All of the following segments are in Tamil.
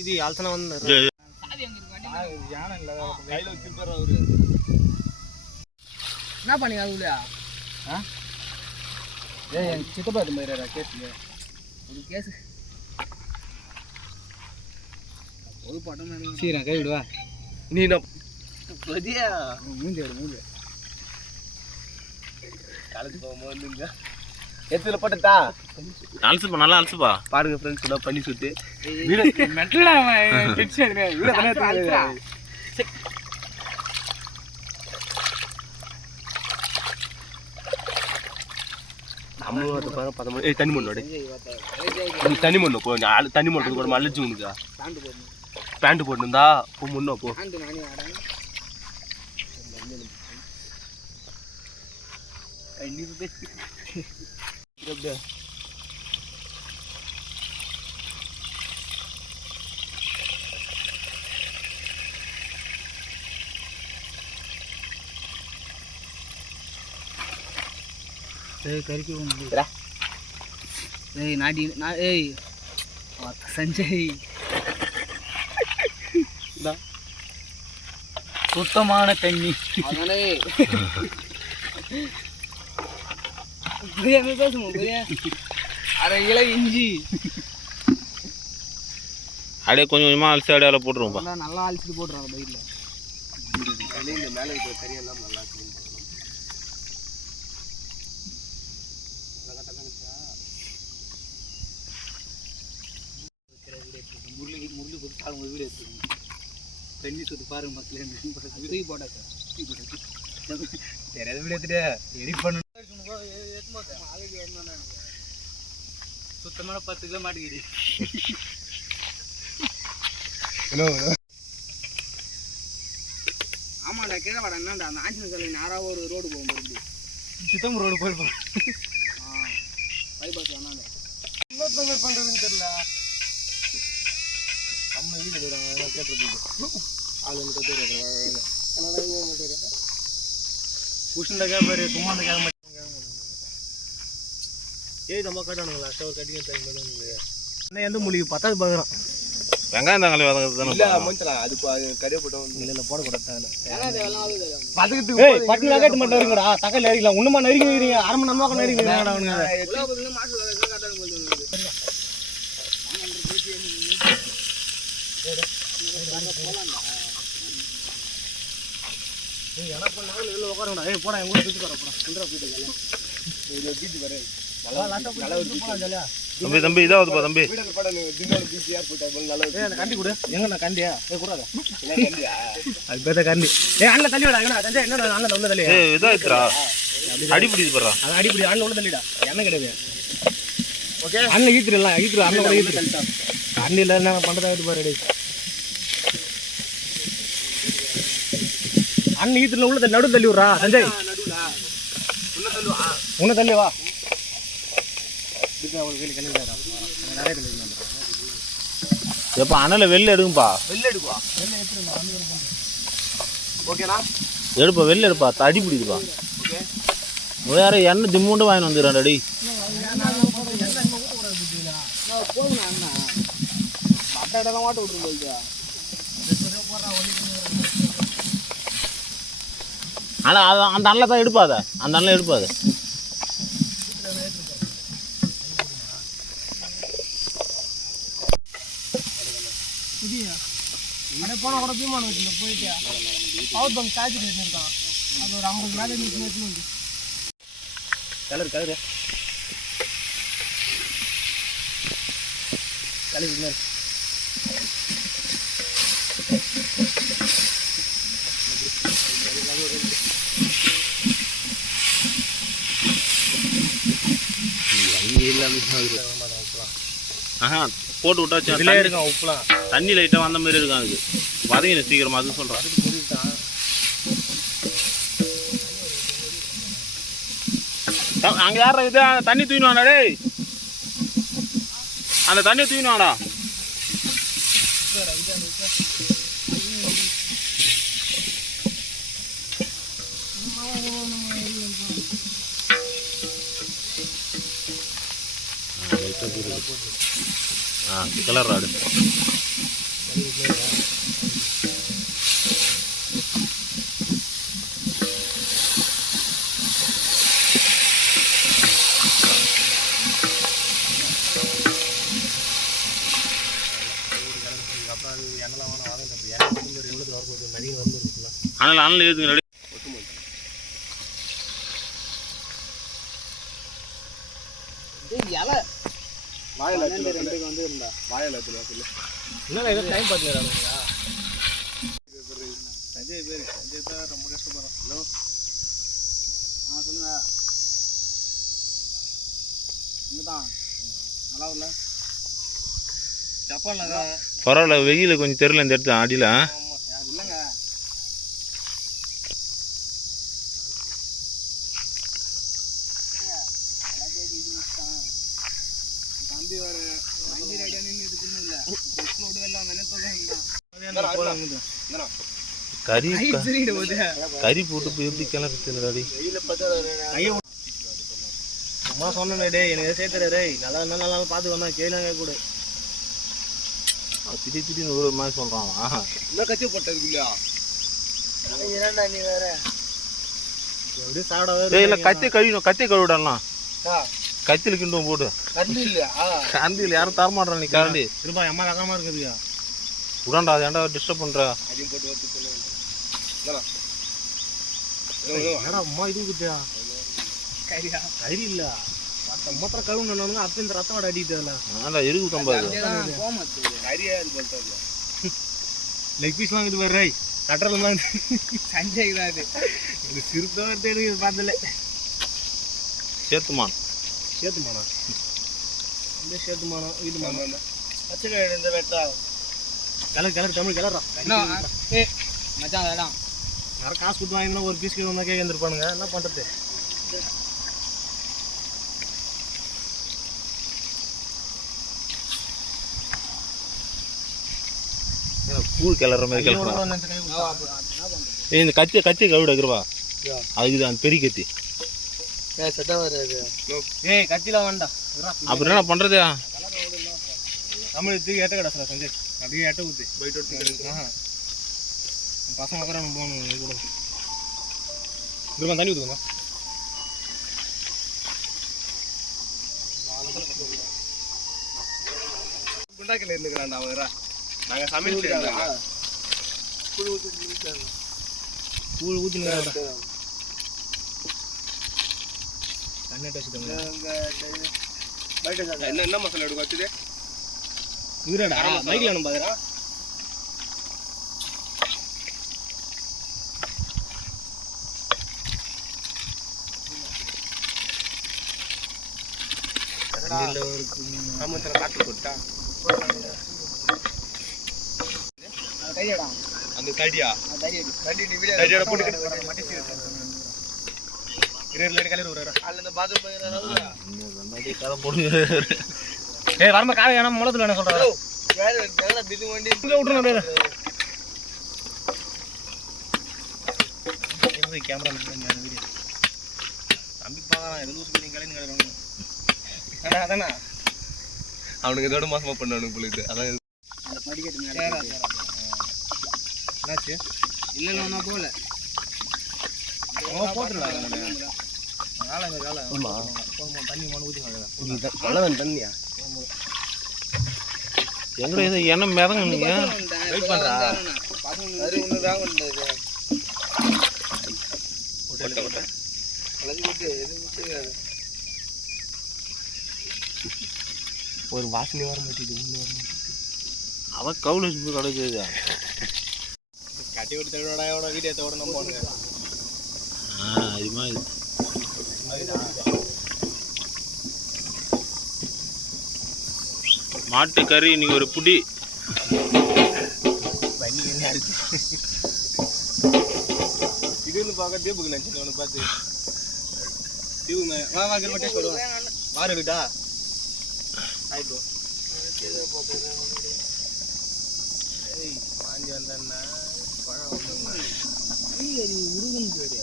இது ஆல்சனா வந்து யானை இல்லை கையில் வச்சுருப்பார் அவரு. என்ன பண்ணீங்க அதுல? என் சித்தப்பா இது மாதிரி கேஸுங்க ஒரு கேஸு ஒரு படம் சரி கை விடுவா நீ பதியா மூஞ்சி மூஞ்சி காலேஜ் போகும்போது எத்துல போட்டா அலசுப்பா நல்லா அலசுப்பா பாருங்க ஃப்ரெண்ட்ஸ் எல்லாம் பண்ணி சுட்டு தண்ணி மண்ணோட தண்ணி மண்ணு கொஞ்சம் தண்ணி மண்ணு கூட மல்லிச்சு உனக்கு பேண்ட் போட்டுருந்தா போ முன்னோ போ கறிக்கு ஏய் நாடி ஏய் சஞ்சய் சுத்தமான தண்ணி அரை கிலோ இஞ்சி அப்படியே கொஞ்சம் கொஞ்சமாக அலசி அப்படியே போட்டுருவோம்ப்பா. நல்லா அலசிட்டு போட்டுருவாங்க பைக்கில் இந்த மேலே இருக்கிற கறியெல்லாம் நல்லா க்ளீன் பண்ணணும். முருளி கொடுத்து பாருங்க வீடு எடுத்துக்கணும். தண்ணி சுட்டு பாருங்க மக்களே தூக்கி போட்டாக்கா தெரியாத வீடு எடுத்துட்டு எடிட் பண்ணணும். சுத்தமான 10 கிலோ மாட்டுக்கிது. ஆமாண்டா கீழே வாடா என்னண்டா அந்த ஆஞ்சநேயர் சிலை நேராக ஒரு ரோடு போகும் மறுபடியும் சித்தம்பரம் ரோடு போயிருப்போம். பைபாஸ் வேணாண்டா இன்னொருத்தவங்க பண்ணுறதுன்னு தெரியல. நம்ம வீடு போயிடுறாங்க கேட்டு போயிட்டு ஆள் வந்து கற்றுறாங்க புஷில் கேட்பாரு சும்மா அந்த கேட்க மாட்டேங்க. ஏய் நம்ம காட்டானுங்களா அஷ்டம் ஒரு கட்டிங்க என்ன எந்த மொழிக்கு 10வது பார்க்குறான். வெங்காயம் தாங்களே வதங்கிறது தானே அது கறியை போட்டோம் இல்லை போடக்கூடாது. பட்டு நகட்டு மட்டும் இருக்குடா தக்காளி நெரிக்கலாம் ஒன்றுமா நெருங்கி வைக்கிறீங்க 1/2 மணி நேரமாக நெருங்கி போடா எங்க சுற்றி போகிறேன் பீச்சு வரேன். தம்பி தம்பி இதாவதுப்பா தம்பி கண்டி கொடு எங்கண்ணா கண்டியா கூடாது அது பேர் கண்டி அண்ணன் தள்ளி விடா என்ன அண்ணன் உள்ள தள்ளி இதாயிடுறா அடிப்பிடிது போடுறா அது அடிப்படி அண்ணன் உள்ள தள்ளிடா என்ன கிடையாது. ஓகே அண்ணன் ஈத்துடலாம் ஈத்துரு அண்ணன் கூட ஈத்து அண்ணன் இல்லை என்ன பண்ணுறதா எடுத்து பாரு அண்ணன் ஈத்துல உள்ள நடு தள்ளி விட்றா சஞ்சய் உன்ன தள்ளி வா எப்ப அண்ணல வெளில எடுங்கப்பா எடுப்பா வெளில எடுப்பா தடி பிடிக்குப்பா வேற எண்ணெய் திம்முண்டு வாங்கி வந்துடுறேன் அடி ஆனா அந்த அண்ணல தான் எடுப்பாத அந்த அண்ணல எடுப்பாத போன கூட பீமான வச்சுல போயிட்டு பவர் பம்ப் சார்ஜ் இருக்கான் அது ஒரு 50 மேலே நிற்கணும். கலர் கலர் கலர் போட்டு விட்டாச்சு இருக்கும் உப்புலாம் தண்ணி லைட்டாக வந்த மாதிரி இருக்கும் அதுக்கு வதங்கின சீக்கிரமா அது சொல்கிறேன். அங்கே யாரா இது தண்ணி தூக்கினு வாடா டேய் அந்த தண்ணியை தூக்கினு வாடா. கலர் ராடு ஆனால் ஆன்லைன் ஏதுங்க இலை வாயில் ரெண்டுக்கு வந்து இருந்தா வாயில் என்ன ஏதோ டைம் பார்த்துக்கிறாங்க சஞ்சய் பேர் சஞ்சய் தான் ரொம்ப கஷ்டப்படுறோம். ஹலோ சொல்லுங்க. இங்கே தான் நல்லா இல்லை ஜப்பான்ல பரவாயில்ல. வெயில் கொஞ்சம் தெரியல இந்த இடத்துல அடியில். இல்லைங்க தம்பி வர வண்டி ரெடியா நின்று இருக்குன்னு இல்லை எக்ஸ்ப்ளோடு எல்லாம் கறி போட்டு போய் எப்படி கிளம்பி தெரியலாடி. சும்மா சொன்னே டே எனக்கு சேர்த்துறே நல்லா இருந்தாலும் நல்லா பார்த்து வந்தா கேளுங்க கூட திடீர்னு ஒரு மாதிரி சொல்கிறான். இன்னும் கச்சி போட்டது இல்லையா நீ வேற எப்படி சாப்பிடவே இல்லை. கத்தி கழுவிடும். கத்தி கழுவிடலாம். கத்தியில் கிண்டும் போட்டு கண்டி இல்லையா கந்தியில் யாரும் தரமாட்றான். நீ கரண்டி திரும்ப அம்மா கக்கமா இருக்குதுயா உடாண்டா. அது ஏன்டா டிஸ்டர்ப் பண்ணுற? அதையும் போட்டு வந்து சொல்லுவேன். அம்மா இது குத்தியா கறியா கறி இல்ல மொத்தம் கழுவுன்னு அப்ப இந்த ரத்தம் வட அடிக்கிட்டதுல ஆண்டா இருக்கு தம்பாது கறியா இது பண்ணிட்டாங்க. லெக் பீஸ் வாங்கிட்டு வர்றே கட்டரில் தான் சஞ்சய் தான் இது சிறுத்தை எடுக்க பார்த்தல. சேத்துமானா இந்த சேத்துமானம் இது மானம் பச்சை இந்த வெட்டா கலர் தமிழ் கலரா ஏ மச்சான் வேடாம் யாரும் காசு கொடுத்து வாங்கினா ஒரு பீஸ்க்கு வந்தால் கேட்க வந்துருப்பானுங்க. என்ன பண்ணுறது? கூழ் கிளற மாதிரி கிளறா. இந்த கத்தி கழுவிட இருக்கிறவா அதுக்கு அந்த பெரிய கத்தி ஏய் கத்தில வேண்டாம். அப்புறம் என்ன பண்ணுறது? தமிழ் தூக்கி எட்ட கடை சார் சஞ்சய் அப்படியே எட்ட ஊற்றி போயிட்டு பசங்க உட்கார போகணும். இது கூட திரும்ப தண்ணி ஊற்றுங்க. குண்டாக்கில் இருந்துக்கிறான்டா அவரா. நாங்கள் சமைச்சு கூழ் ஊற்றினுங்கிறா தண்ணி வச்சுட்டோங்க. என்ன மசாலா எடுக்க வச்சுது இவரடா மைக்கில் நம்ம பாக்குறா. காட்டு போட்டா அந்த தடியா தடியோட போட்டு வரம்ப காலை வேணா முளத்துல என்ன சொல்றாரு கேமரா தம்பி பாக்கலாம் அதானா அவனுக்கு இதோட மாசமா பண்ணானு போலிட்டு அதான் என்னாச்சு இல்லை நான் போகல தண்ணி மண் ஊற்றி தண்ணியா எங்க இது எண்ணெய் மிதங்க நீங்க வெயிட் பண்றா ஒரு வாசனை வர மாட்டேங்குது. அவன் கவுல கிடைக்குது கட்டி விட்டு தவிட வீடியோத்தோட நம்ம போனுங்க. அது மாதிரி மாட்டுக்கறி இன்னைக்கு ஒரு புடி திடீர்னு பார்க்க தீபுக்கு நினச்சி அவனை பார்த்து தீபு வா டேஸ்ட் பண்ணுவான் வார விட்டா ஆயிட்டு வாங்கி வந்தேன்னா பழம் உருகுன்னு போயிடு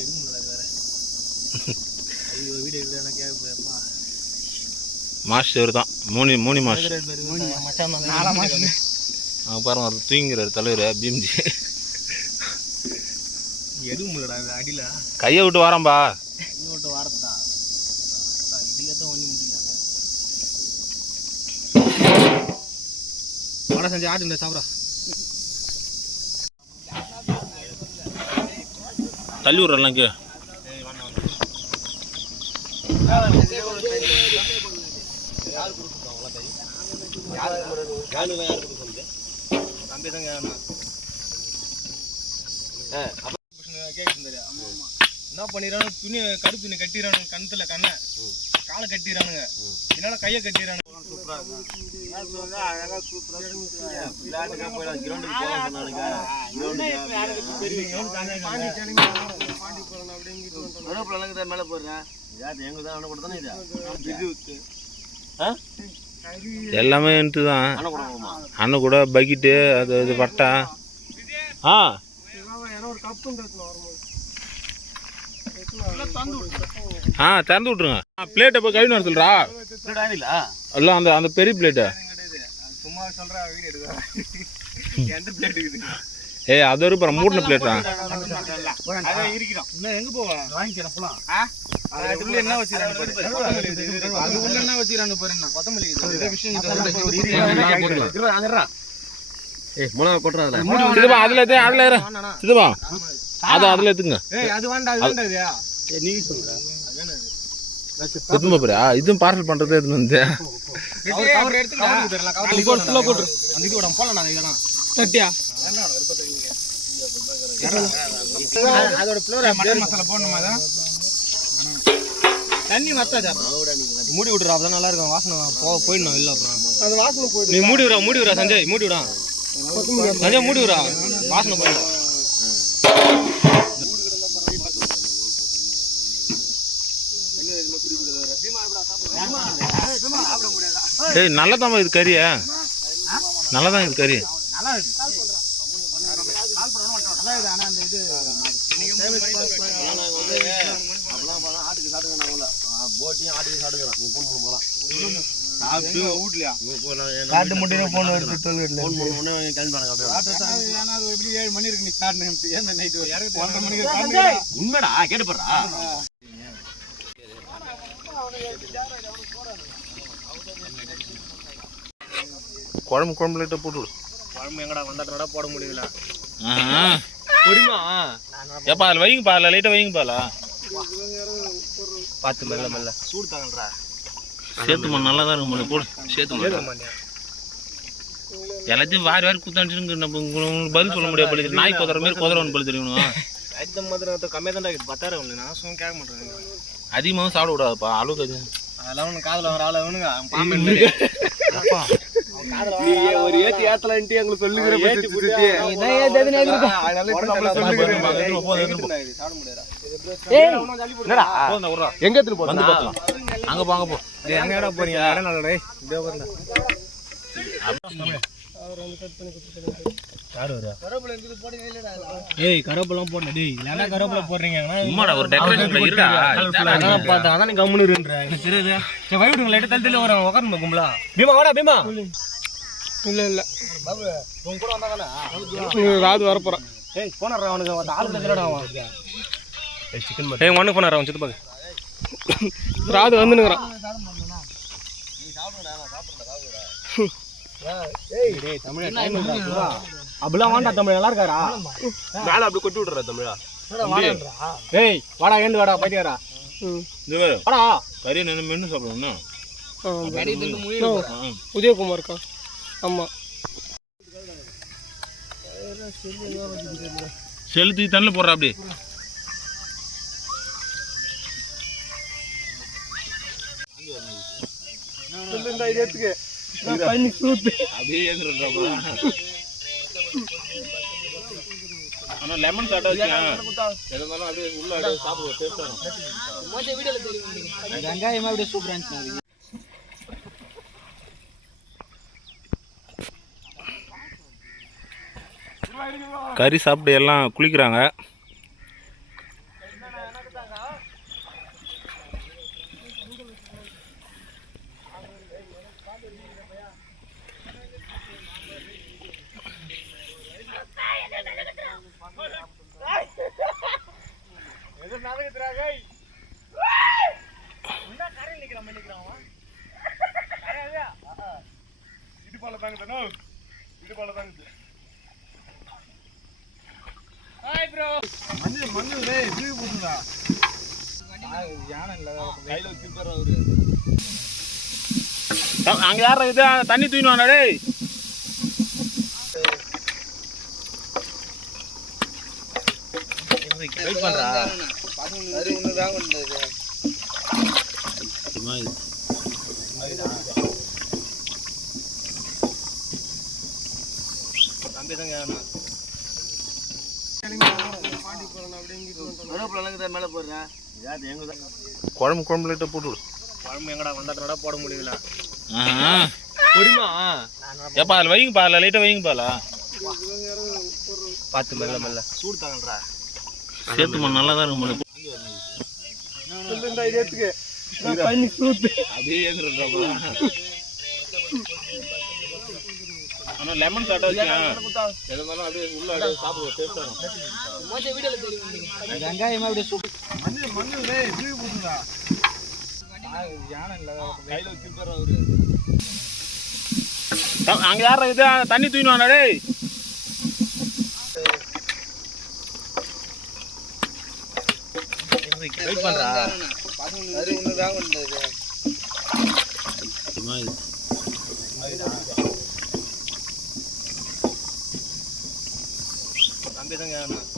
எடுங்க வேற ஐயோ வீடியோ எனக்கு கேட்பா மாஸ்டர் தான் மூணி மாஸ்டர். மச்சான் பாருங்க அது தூங்கிறார் தலைவர் பீம்ஜி. எதுவும் இல்லடா இது அடியில் கையை விட்டு வாரம்பா. கையை விட்டு வாரத்தா இதுலேயே தான் ஒன்றும் முடியல. வடை செஞ்சு ஆட்டு சாப்பிட்றா. தள்ளி விட்றலாம் கே. தம்பி தான் என்ன பண்ணிடுறானு துணி கருப்பு துணி கட்டிடுறானு கணத்துல கண்ணை காலை கட்டிடுறானுங்க என்னால கையை கட்டிடுறானு. மேல போடுறேன் எல்லாமே எடுத்து தான் அண்ணன் கூட பக்கெட்டு அது இது பட்டா. திறந்து விட்ருங்க. பிளேட்டை போய் கழுவி வர சொல்கிறா. எல்லாம் அந்த அந்த பெரிய பிளேட்டு. சும்மா சொல்கிறா வீடு எடுக்கிறா. எந்த பிளேட் இருக்குது? ஏய் அது ஒரு அப்புறம் மூடின பிளேட் தான். எங்க போவா வாங்கிக்கிறேன் போலாம். அதுக்குள்ள என்ன வச்சிருக்காங்க பாரு. அதுக்குள்ள என்ன வச்சிருக்காங்க பாரு. என்ன கொத்தமல்லி இதே விஷயம் அதறா. ஏய் முளக கொட்றதுல சிதபா அதுல ஏறு அதுல ஏறு சிதபா அதுல ஏத்துங்க. ஏய் அது வேண்டாம் அது வேண்டாம். ஏய் நீ சொல்றா அதானே எதுமா பாரு. இதுவும் பார்சல் பண்றதே இது வந்து கவர் எடுத்துடா. கவர் இது ஃபுல்லா போடு. அந்த இது ஓட போலாம் நான் இதெல்லாம் தட்டியா அதோட ஃப்ளோர் மட்டன் மசாலா போடணுமா? அதான் தண்ணி வத்தாதா மூடி விடுறா. அப்பதான் நல்லா இருக்கும். வாசனை போயிடணும் இல்லை அப்புறம் அது வாசனை போயிடும். நீ மூடி விடுறா சஞ்சய். மூடி விடா சஞ்சய் மூடி விடுறா. வாசனை போயிடும். ஏய் நல்லதாம்மா இது கறி. நல்லதான் இது கறி. நல்லா இருக்கு. ஆனா அந்த இது ஆட்டுக்கு சாப்பிடுங்க. போட்டியும் ஆட்டுக்கு சாப்பிடுங்க. நீ போன் போகலாம் சாப்பிட்டு வீட்லையா சாப்பிட்டு முட்டையில போன் எடுத்து போன் பண்ண கிளம்பிடுங்க. எப்படி 7 மணி இருக்கு நீ சாப்பிட்டு ஏன் நைட்டு 1:30 மணிக்கு உண்மைடா கேட்டுப்படுறா. குழம்பு லைட்டாக போட்டு விடு. குழம்பு எங்கடா வந்தாட்டா போட முடியல. பொறுமா ஏப்பா அதில் வைங்கப்பா. அதில் லைட்டாக வைங்கப்பா. பார்த்து மெல்ல மெல்ல சூடு தாங்கன்றா. சேத்துமா நல்லா தான் இருக்கும் போல போடு. சேத்துமா எல்லாத்தையும் வாரி குத்தாண்டிட்டு நம்ம உங்களுக்கு பதில் சொல்ல முடியாது. பள்ளி நாய் கொதற மாதிரி கொதறவன் பள்ளி தெரியுமா? ஐத்த மாதிரி கம்மியாக தான் இருக்குது. 10,000 ஒன்று நான் சும்மா கேட்க மாட்டேன். அதிகமாகவும் சாப்பிட விடாதுப்பா. அளவுக்கு அது அதெல்லாம் ஒன்று காதில் வர ஆள் வேணுங்க. ஒரு ஏத்தி ஏத்தலான்ட்டு எங்களுக்கு சொல்லுகிற எங்க எடுத்துட்டு போறோம்? அங்க போங்க போ. அங்க எடா போறீங்க? இடம் நல்ல ஏய் கருவேப்பிலாம் போடல. டேய் என்ன கருவேப்பிலை போடுறீங்க? சும்மாடா ஒரு டெக்கரேஷன் இருடா. அதான் பார்த்தா அதான் கம்முன்னு இருன்ற. எனக்கு தெரியுது. சரி வை விடுங்க. லைட்டா தள்ளி வராங்க. உட்காருங்க கும்பலா. பீமா வாடா பீமா. இல்ல பாபு உன் கூட வந்தாங்கனா ராது வர போறான். ஏய் போனறா அவனுக்கு அந்த ஆளு தெரியடா அவன். ஏய் சிக்கன் மட்டன். ஏய் ஒண்ணு போனறா அவன் சித்து பாக்கு. ராது வந்துங்கறான். நீ சாப்பிடுடா நான் சாப்பிடுடா. ஏய் டேய் தமிழா டைம் இல்லடா. அப்படிலாம் வாண்டா தமிழ் நல்லா இருக்காரா? மேல அப்படி கொட்டி விடுறா தமிழா. வாடான்றா. ஏய் வாடா ஏந்து வாடா பைத்தியக்காரா. இது வேற வாடா கறி என்ன மென்னு சாப்பிடணும். கறி தின்னு முயல் உதயகுமார் இருக்கா. ஆமா செலுத்தி தண்ணில் போடுறா. அப்படி லெமன் சாப்பிட்டா எதுனாலும் அப்படியே உள்ள சாப்பிடுவோம். வெங்காயமா அப்படியே சூப்பரா இருந்துச்சு. கறி சாப்பிட்டு எல்லாம் குளிக்கிறாங்க. எது நடக்குதுறாங்க என்ன கரையில் நிக்கிறான் பண்ணிக்கிறான் கரையாதா இடுபால தாங்குதனோ இடுபால தாங்குது ஹாய் ப்ரோ மண்ணு டேய் தூக்கி போடுடா யானை இல்ல கையில வச்சிருப்பாரு அவரு அங்க யாரா இது தண்ணி தூக்கிட்டு வாடா டேய் வெயிட் பண்றா அது ஒண்ணு தான் வந்தது தம்பி தான் கேட்கணும் மேல போடுறேன் குழம்பு லைட்டா போட்டு குழம்பு எங்கடா வந்தாட்டோட போட முடியல பொறுமா ஏப்பா அதில் வைங்கப்பா அதில் லைட்டாக வைங்கப்பால பார்த்து மெல்ல மெல்ல சூடு தாங்கன்றா சேர்த்துமா நல்லா தான் இருக்கும் தண்ணி சூத்து அப்படியே ஏங்குறா ஆனால் லெமன் சாப்பிட்டா வச்சுக்கேன் எதுனாலும் அப்படியே உள்ள அப்படியே சாப்பிடுவோம் டேஸ்ட்டாக வெங்காயமா அப்படியே சூப்பு மண்ணு டேய் தூக்கி போடுடா யானை இல்ல கையில வச்சிருப்பாரு அவரு அங்கே யாரா இது தண்ணி தூக்கிட்டு வாடா டேய் வெயிட் பண்றா அது ஒண்ணு தான் வந்தது தம்பி தான் கேட்கணும்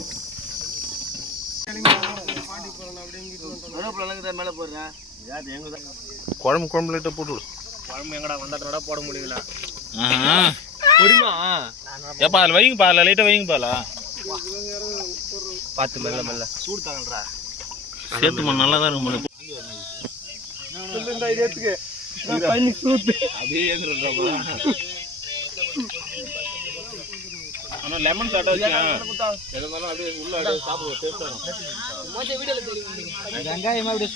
மேல போடுறேன் குழம்பு லைட்டாக போட்டு குழம்பு எங்கடா வந்தாட்டோட போட முடியல பொறுமா ஏப்பா அதில் வைங்கப்பா அதில் லைட்டாக வைங்கப்பால பார்த்து மெல்ல மெல்ல சூடு தாங்கன்றா சேர்த்துமா நல்லா தான் இருக்கும் தண்ணி சூத்து அப்படியே ஏங்குறா ஆனால் லெமன் சாப்பிட்டா வச்சுக்கேன் எதுனாலும் அப்படியே உள்ள அப்படியே சாப்பிடுவோம் டேஸ்ட்டாக வெங்காயமா அப்படியே